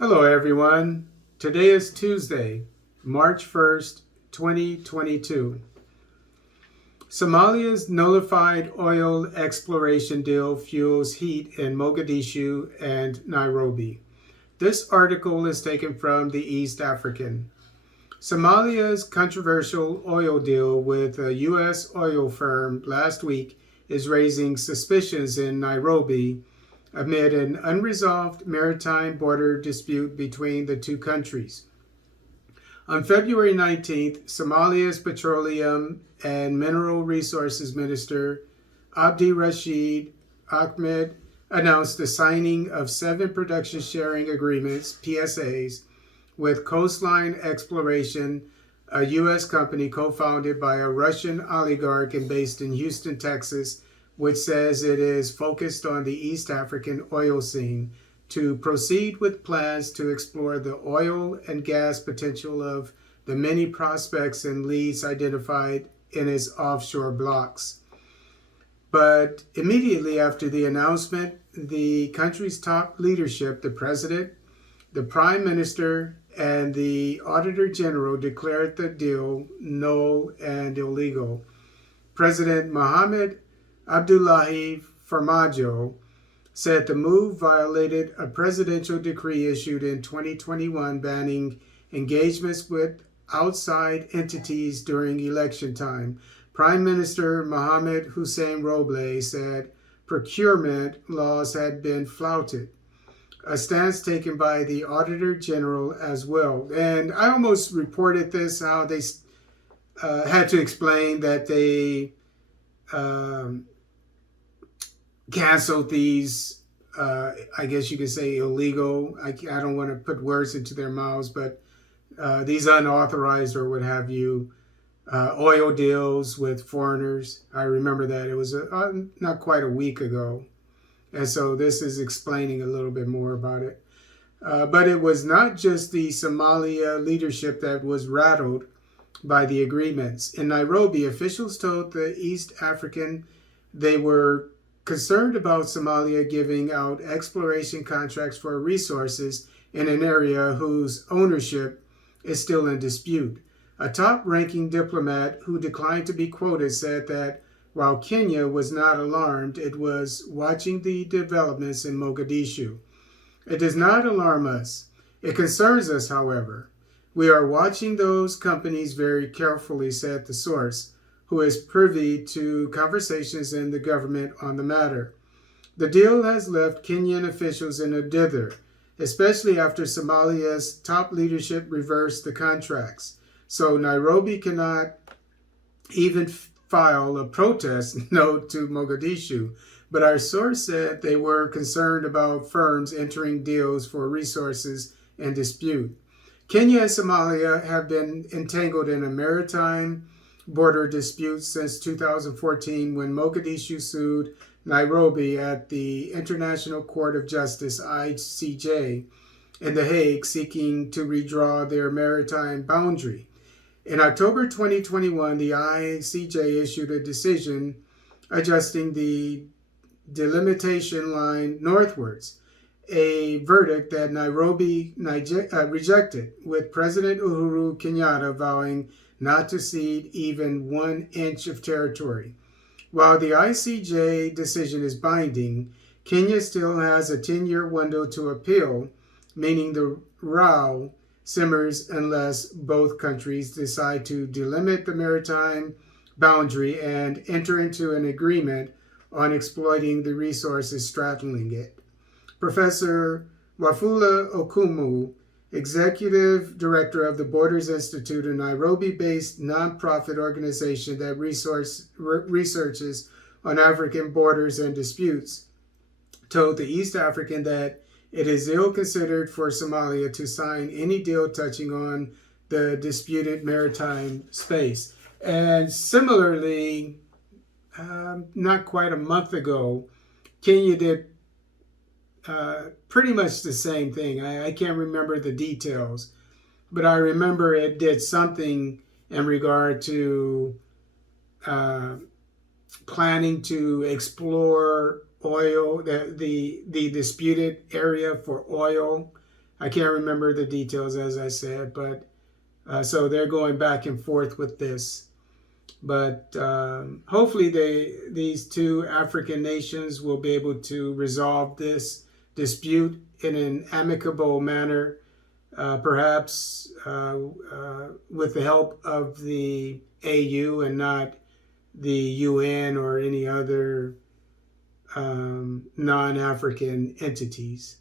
Hello, everyone. Today is Tuesday, March 1st, 2022. Somalia's nullified oil exploration deal fuels heat in Mogadishu and Nairobi. This article is taken from the East African. Somalia's controversial oil deal with a U.S. oil firm last week is raising suspicions in Nairobi amid an unresolved maritime border dispute between the two countries. On February 19th, Somalia's Petroleum and Mineral Resources Minister Abdi Rashid Ahmed announced the signing of 7 production sharing agreements, PSAs, with Coastline Exploration, a U.S. company co-founded by a Russian oligarch and based in Houston, Texas, which says it is focused on the East African oil scene, to proceed with plans to explore the oil and gas potential of the many prospects and leads identified in its offshore blocks. But immediately after the announcement, the country's top leadership, the president, the prime minister, and the auditor general declared the deal null and illegal. President Mohamed Abdullahi Farmajo said the move violated a presidential decree issued in 2021 banning engagements with outside entities during election time. Prime Minister Mohamed Hussein Roble said procurement laws had been flouted, a stance taken by the Auditor General as well. And I almost reported this, how they had to explain that they canceled these, I guess you could say illegal, I don't want to put words into their mouths, but these unauthorized or what have you, oil deals with foreigners. I remember that. It was not quite a week ago. And so this is explaining a little bit more about it. But it was not just the Somalia leadership that was rattled by the agreements. In Nairobi, officials told the East African they were concerned about Somalia giving out exploration contracts for resources in an area whose ownership is still in dispute. A top-ranking diplomat who declined to be quoted said that while Kenya was not alarmed, it was watching the developments in Mogadishu. It does not alarm us. It concerns us, however. We are watching those companies very carefully, said the source, who is privy to conversations in the government on the matter. The deal has left Kenyan officials in a dither, especially after Somalia's top leadership reversed the contracts. So Nairobi cannot even file a protest note to Mogadishu, but our source said they were concerned about firms entering deals for resources in dispute. Kenya and Somalia have been entangled in a maritime border dispute since 2014 when Mogadishu sued Nairobi at the International Court of Justice, ICJ, in The Hague, seeking to redraw their maritime boundary. In October 2021, the ICJ issued a decision adjusting the delimitation line northwards, a verdict that Nairobi rejected, with President Uhuru Kenyatta vowing not to cede even 1 inch of territory. While the ICJ decision is binding, Kenya still has a 10-year window to appeal, meaning the row simmers unless both countries decide to delimit the maritime boundary and enter into an agreement on exploiting the resources straddling it. Professor Wafula Okumu, Executive Director of the Borders Institute, a Nairobi-based nonprofit organization that researches on African borders and disputes, told the East African that it is ill-considered for Somalia to sign any deal touching on the disputed maritime space. And similarly, not quite a month ago, Kenya did pretty much the same thing. I can't remember the details, but I remember it did something in regard to planning to explore oil, the disputed area for oil. I can't remember the details, as I said, but so they're going back and forth with this. But hopefully these two African nations will be able to resolve this dispute in an amicable manner, perhaps with the help of the AU and not the UN or any other non-African entities.